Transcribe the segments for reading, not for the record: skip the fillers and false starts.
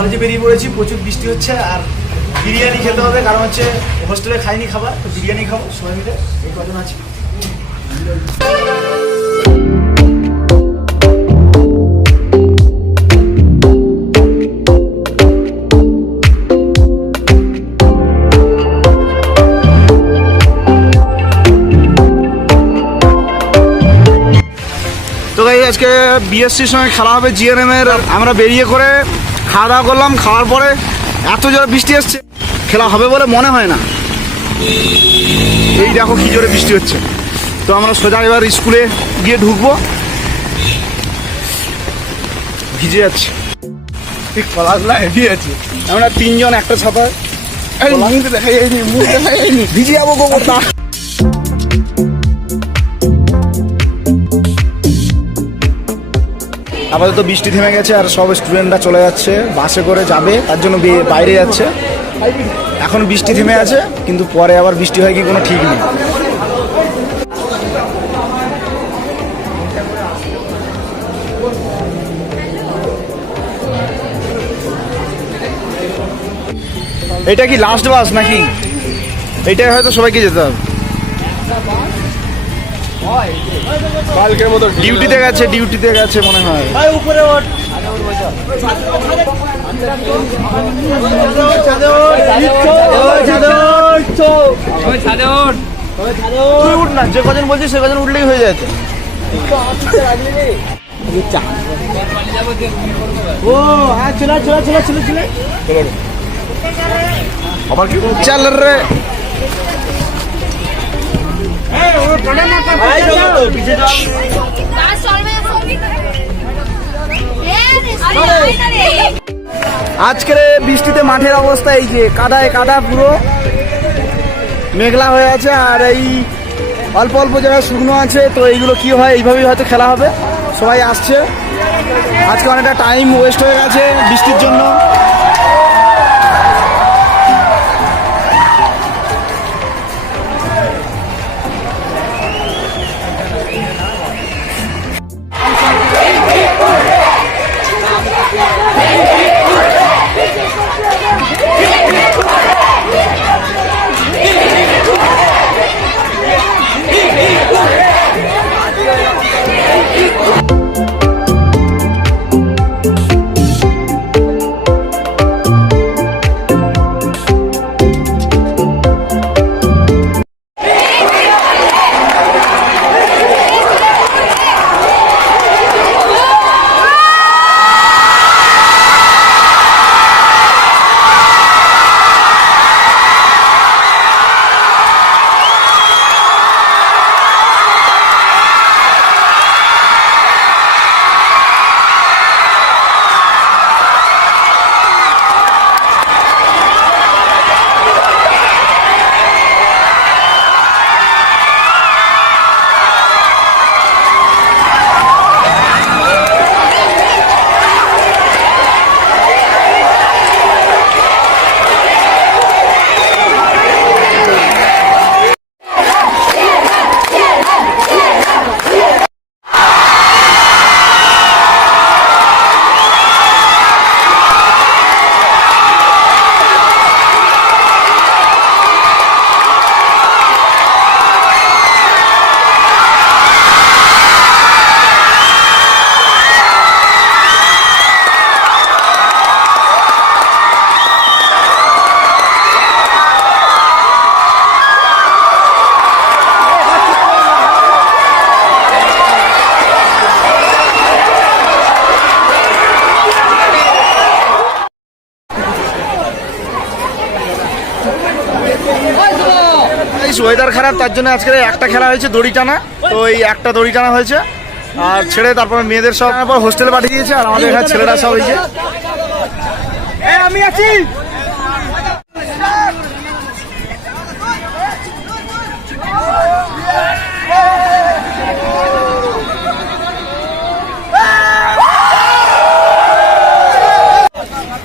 কলেজে বেরিয়ে পড়েছি, প্রচুর বৃষ্টি হচ্ছে আর বিরিয়ানি খেতে হবে, কারণ হচ্ছে হোস্টেলে খাইনি খাবার, তো বিরিয়ানি খাবো সবাই মিলে, এই কজন আছি। তো গাইস আজকে বিএসসির সঙ্গে খেলা হবে জিএনএম এর, আমরা বেরিয়ে করে খাওয়া দাওয়া করলাম, খাওয়ার পরে এত জোরে বৃষ্টি আসছে খেলা হবে বলে মনে হয় না। এই দেখো কি জোরে বৃষ্টি হচ্ছে, তো আমরা সোজা এবার স্কুলে গিয়ে ঢুকবো, ভিজে যাচ্ছে, ঠিক কলাগুলা হেভি আছে। আমরা তিনজন একটা ছাতায়, মুখ দেখা যায়নি, ভিজে যাবো গোবরটা। আপাতত বৃষ্টি থেমে গেছে আর সব স্টুডেন্টরা চলে যাচ্ছে, বাসে করে যাবে, তার জন্য বাইরে যাচ্ছে। এখন বৃষ্টি থেমে আছে, কিন্তু পরে আবার বৃষ্টি হয় কি কোনো ঠিক নেই। এটা কি লাস্ট বাস নাকি? এইটাই হয়তো সবাইকে যেতে হবে। কালকের মতো ডিউটিতে গেছে মনে হয়। উপরে ওঠ, না যে কজন বলছি সে কজন উঠলেই হয়ে যায়। ও হ্যাঁ, চলে আবার কি চল রে। আজকের বৃষ্টিতে মাঠের অবস্থা এই যে কাদা পুরো মেঘলা হয়ে আছে, আর এই অল্প অল্প জায়গায় শুকনো আছে। তো এইগুলো কি হয়, এইভাবেই হয়তো খেলা হবে। সবাই আসছে, আজকে অনেকটা টাইম ওয়েস্ট হয়ে গেছে বৃষ্টির জন্য। ওয়েদার খারাপ, তার জন্য আজকে একটা খেলা হয়েছে দড়ি টানা। তো এই একটা দড়ি টানা হয়েছে, আর ছেড়ে তারপরে মেয়েদের সব হোস্টেলে পাঠিয়ে দিয়েছে, আর আমাদের এখানে ছেলেরা সব হয়েছে। আমি আছি,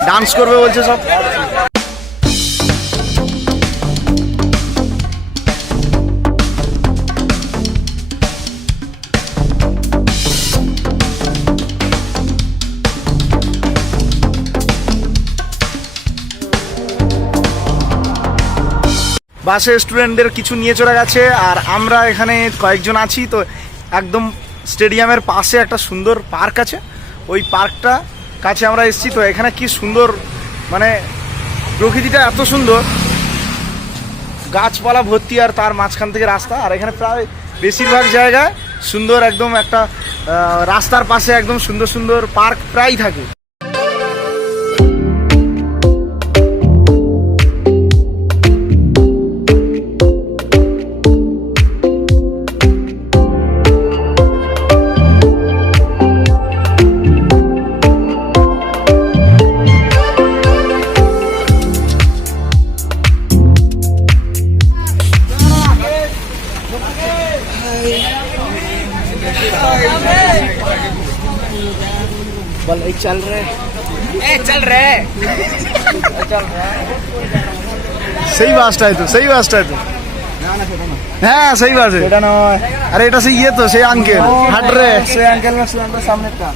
ডান্স করবে বলছে সব। বাসে স্টুডেন্টদের কিছু নিয়ে চলে গেছে, আর আমরা এখানে কয়েকজন আছি। তো একদম স্টেডিয়ামের পাশে একটা সুন্দর পার্ক আছে, ওই পার্কটা কাছে আমরা এসেছি। তো এখানে কি সুন্দর, মানে প্রকৃতিটা এত সুন্দর, গাছপালা ভর্তি, আর তার মাঝখান থেকে রাস্তা। আর এখানে প্রায় বেশিরভাগ জায়গায় সুন্দর একদম একটা রাস্তার পাশে একদম সুন্দর সুন্দর পার্ক প্রায় থাকে। चल रहे चल रहे सही बासटा है तो सही बासटा है तो হ্যাঁ সেই বাস এটা নয়, আরে এটা সেই ইয়ে তো সেই আঙ্কেল হাট রে, সেই আঙ্কেল না, সেই আঙ্কেল সামনেরটা।